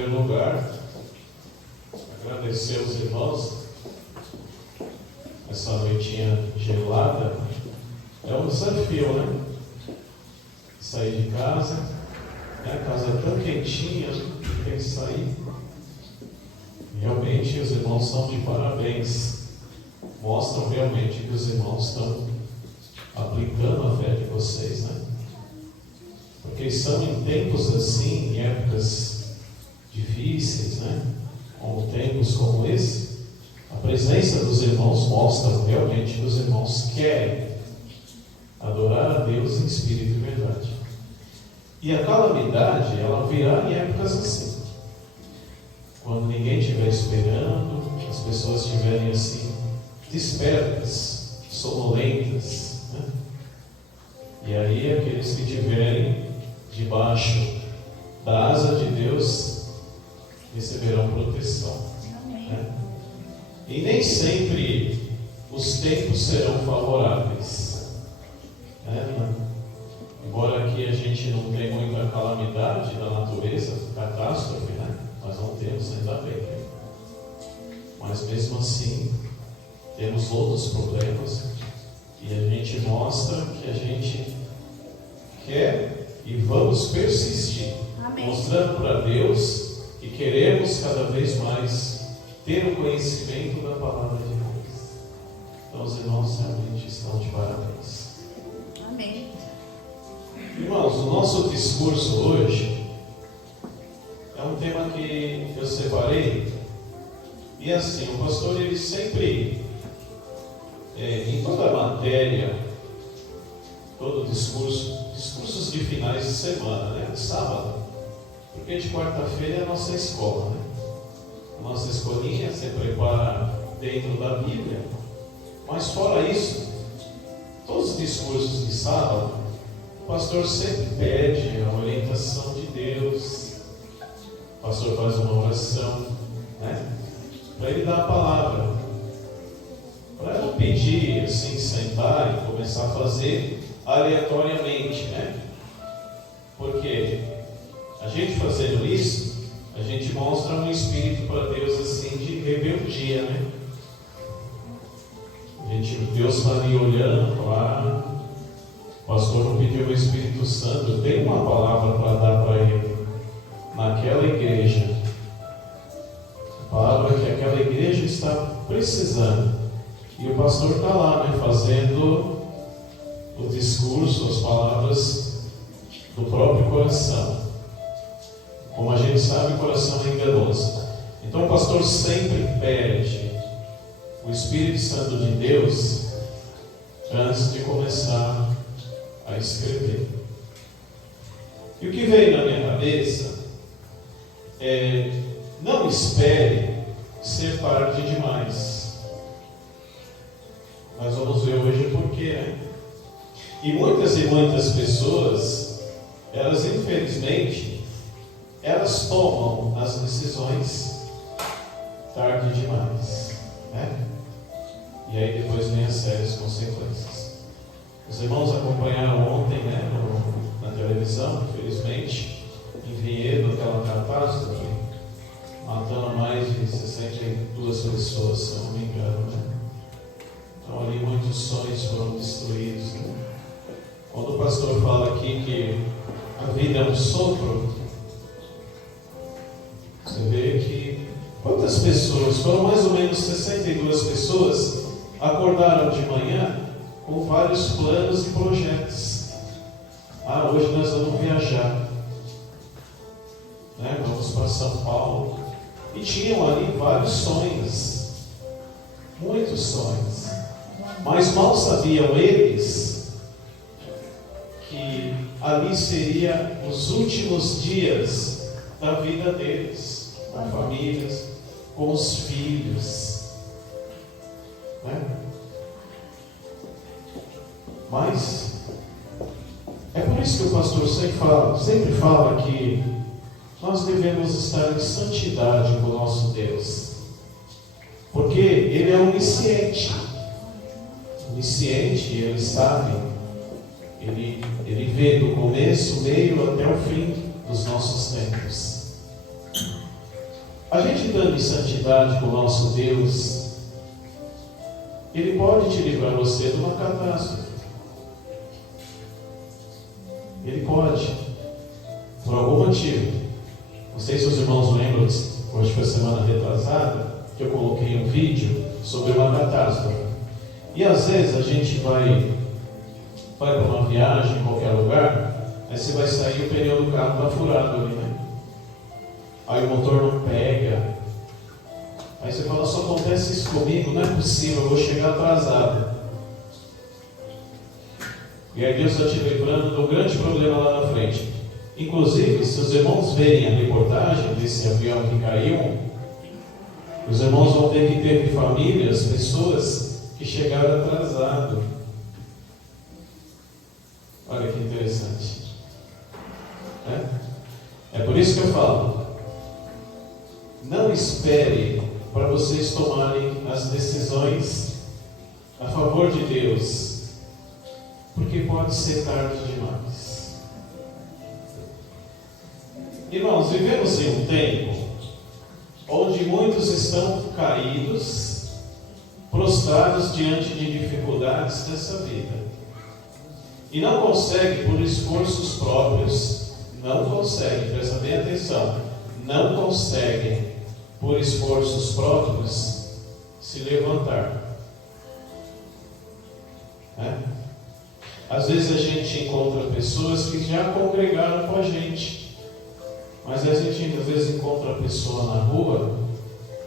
primeiro lugar, agradecer aos irmãos essa noitinha gelada. É um desafio, né? Sair de casa, né? A casa é tão quentinha, tem que sair. Realmente os irmãos são de parabéns. Mostram realmente que os irmãos estão aplicando a fé de vocês, né? Porque são em tempos assim, em épocas difíceis, né? Como tempos como esse, a presença dos irmãos mostra realmente que os irmãos querem adorar a Deus em espírito e verdade. E a calamidade, ela virá em épocas assim. Quando ninguém estiver esperando, as pessoas estiverem assim, despertas, sonolentas, né? E aí aqueles que estiverem debaixo da asa de Deus receberão proteção, né? E nem sempre os tempos serão favoráveis, né? Embora aqui a gente não tenha muita calamidade da natureza, catástrofe, né? Nós não temos, ainda bem, né? Mas mesmo assim temos outros problemas, e a gente mostra que a gente quer e vamos persistir. Amém. Mostrando para Deus que queremos cada vez mais ter o conhecimento da palavra de Deus. Então os irmãos realmente estão de parabéns. Amém. Irmãos, o nosso discurso hoje é um tema que eu separei, e assim, o pastor ele sempre, em toda a matéria, todo discursos de finais de semana, né? De sábado, porque de quarta-feira é a nossa escola, né? A nossa escolinha se prepara dentro da Bíblia, mas fora isso, todos os discursos de sábado, o pastor sempre pede a orientação de Deus, o pastor faz uma oração, né? Para ele dar a palavra, para não pedir assim, sentar e começar a fazer aleatoriamente, né? Porque a gente fazendo isso, a gente mostra um espírito para Deus assim de rebeldia, né? Deus está ali olhando lá, o pastor não pediu o Espírito Santo, eu tenho uma palavra para dar para ele naquela igreja, a palavra que aquela igreja está precisando, e o pastor está lá, né, fazendo o discurso, as palavras do próprio coração. Como a gente sabe, o coração é enganoso. Então o pastor sempre pede o Espírito Santo de Deus antes de começar a escrever. E o que veio na minha cabeça é: não espere ser tarde demais. Nós vamos ver hoje por quê, né? E muitas pessoas, elas infelizmente, elas tomam as decisões tarde demais, né? E aí depois vem as sérias consequências. Os irmãos acompanharam ontem, né, na televisão, infelizmente, em Vinhedo, aquela catástrofe, matando mais de 62 pessoas, se eu não me engano, né? Então ali muitos sonhos foram destruídos, né? Quando o pastor fala aqui que a vida é um sopro, você vê que quantas pessoas, foram mais ou menos 62 pessoas, acordaram de manhã com vários planos e projetos. Hoje nós vamos viajar, né? Vamos para São Paulo. E tinham ali vários sonhos, muitos sonhos, mas mal sabiam eles que ali seria os últimos dias da vida deles, com famílias, com os filhos, né? Mas é por isso que o pastor sempre fala que nós devemos estar em santidade com o nosso Deus, porque Ele é onisciente, Ele sabe, Ele vê do começo, meio até o fim dos nossos tempos. A gente estando em santidade com o nosso Deus, Ele pode te livrar você de uma catástrofe. Ele pode, por algum motivo. Não sei se os irmãos lembram, hoje foi semana retrasada, que eu coloquei um vídeo sobre uma catástrofe. E às vezes a gente vai para uma viagem em qualquer lugar, aí você vai sair e o pneu do carro está furado ali, né? Aí o motor não pega. Aí você fala, só acontece isso comigo, não é possível, eu vou chegar atrasado. E aí Deus está te livrando do grande problema lá na frente. Inclusive, se os irmãos verem a reportagem desse avião que caiu, os irmãos vão ver que teve famílias, pessoas que chegaram atrasadas. Olha que interessante. É por isso que eu falo, não espere para vocês tomarem as decisões a favor de Deus, porque pode ser tarde demais. Irmãos, vivemos em um tempo onde muitos estão caídos, prostrados diante de dificuldades dessa vida, e não conseguem, por esforços próprios, presta bem atenção, não conseguem, por esforços próprios, se levantar. Às vezes a gente encontra pessoas que já congregaram com a gente, mas a gente às vezes encontra a pessoa na rua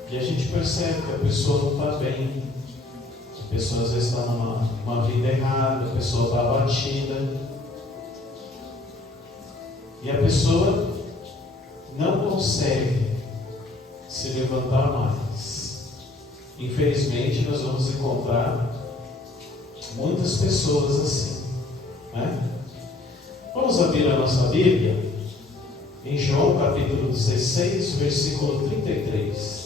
e a gente percebe que a pessoa não está bem. A pessoa às vezes está numa vida errada, a pessoa está abatida. E a pessoa não consegue se levantar mais. Infelizmente nós vamos encontrar muitas pessoas assim. Vamos abrir a nossa Bíblia em João capítulo 16, versículo 33.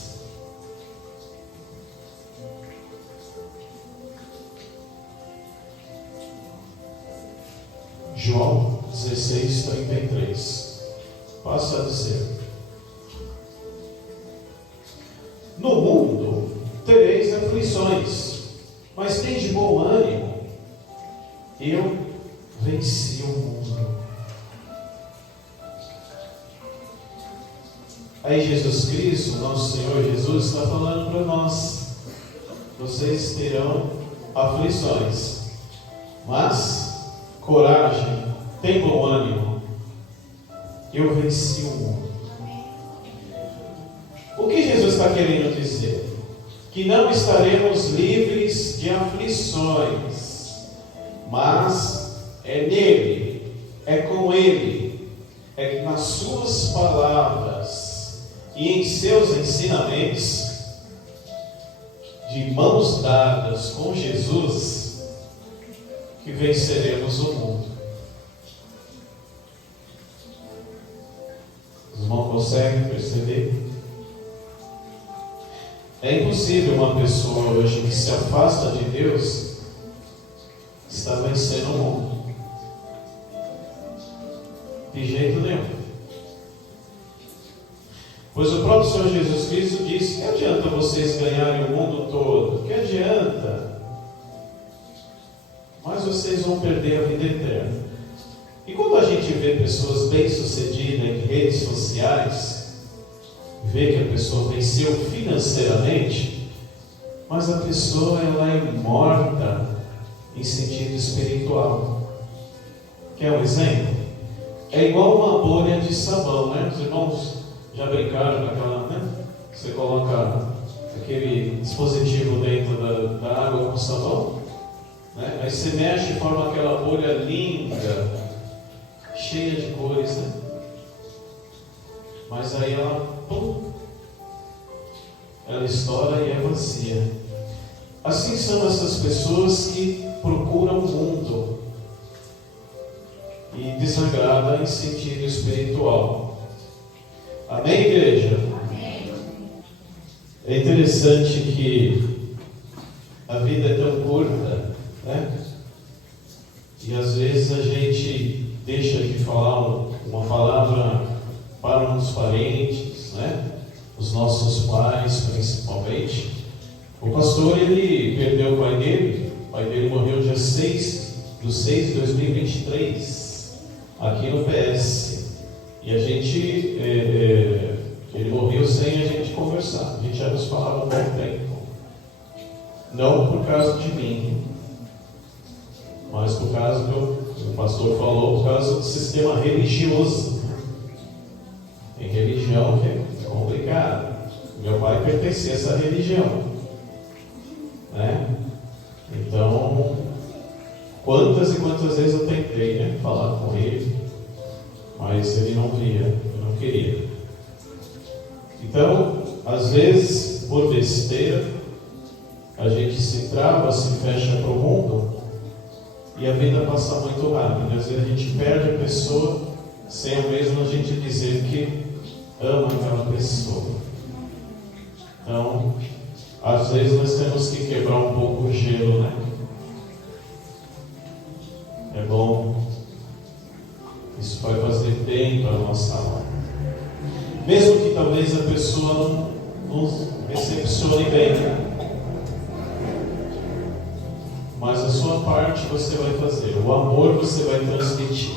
João 16, 33. Passa a dizer: no mundo tereis aflições, mas tende bom ânimo, eu venci o mundo. Aí Jesus Cristo, nosso Senhor Jesus, está falando para nós: vocês terão aflições, mas coragem, tem bom ânimo, eu venci o mundo. O que Jesus está querendo dizer? Que não estaremos livres de aflições, mas é nele, é com ele, é nas suas palavras e em seus ensinamentos, de mãos dadas com Jesus, que venceremos o mundo. Os irmãos conseguem perceber? É impossível uma pessoa hoje que se afasta de Deus estar vencendo o mundo. De jeito nenhum. Pois o próprio Senhor Jesus Cristo disse: que adianta vocês ganharem o mundo todo? Que adianta? Mas vocês vão perder a vida eterna. E quando a gente vê pessoas bem-sucedidas em redes sociais, vê que a pessoa venceu financeiramente, mas a pessoa ela é morta em sentido espiritual. Quer um exemplo? É igual uma bolha de sabão, né? Os irmãos já brincaram com aquela, né? Você coloca aquele dispositivo dentro da água com sabão, né? Aí você mexe e forma aquela bolha linda, cheia de cores, né? Mas aí ela estoura e é vazia. Assim são essas pessoas que procuram o mundo e desagradam em sentido espiritual. Amém, igreja? Amém. É interessante que a vida é tão curta, né? E às vezes a gente deixa de falar uma palavra para uns parentes, né? os nossos pais principalmente. O pastor, ele perdeu o pai dele. O pai dele morreu dia 6/6 de 2023, aqui no PS. E a gente, ele morreu sem a gente conversar. A gente já nos falava há um bom tempo. Não por causa de mim, mas por causa o pastor falou, por causa do sistema religioso. Tem religião que é complicado. Meu pai pertencia a essa religião, né? Então, quantas e quantas vezes eu tentei, né, falar com ele, mas ele não via, ele não queria. Então, às vezes, por besteira, a gente se trava, se fecha para o mundo e a vida passa muito rápido. Às vezes a gente perde a pessoa sem o mesmo a gente dizer que ama aquela pessoa. Então, às vezes nós temos que quebrar um pouco o gelo, né? É bom. Isso vai fazer bem para a nossa alma. Mesmo que talvez a pessoa não nos recepcione bem, mas a sua parte você vai fazer, o amor você vai transmitir.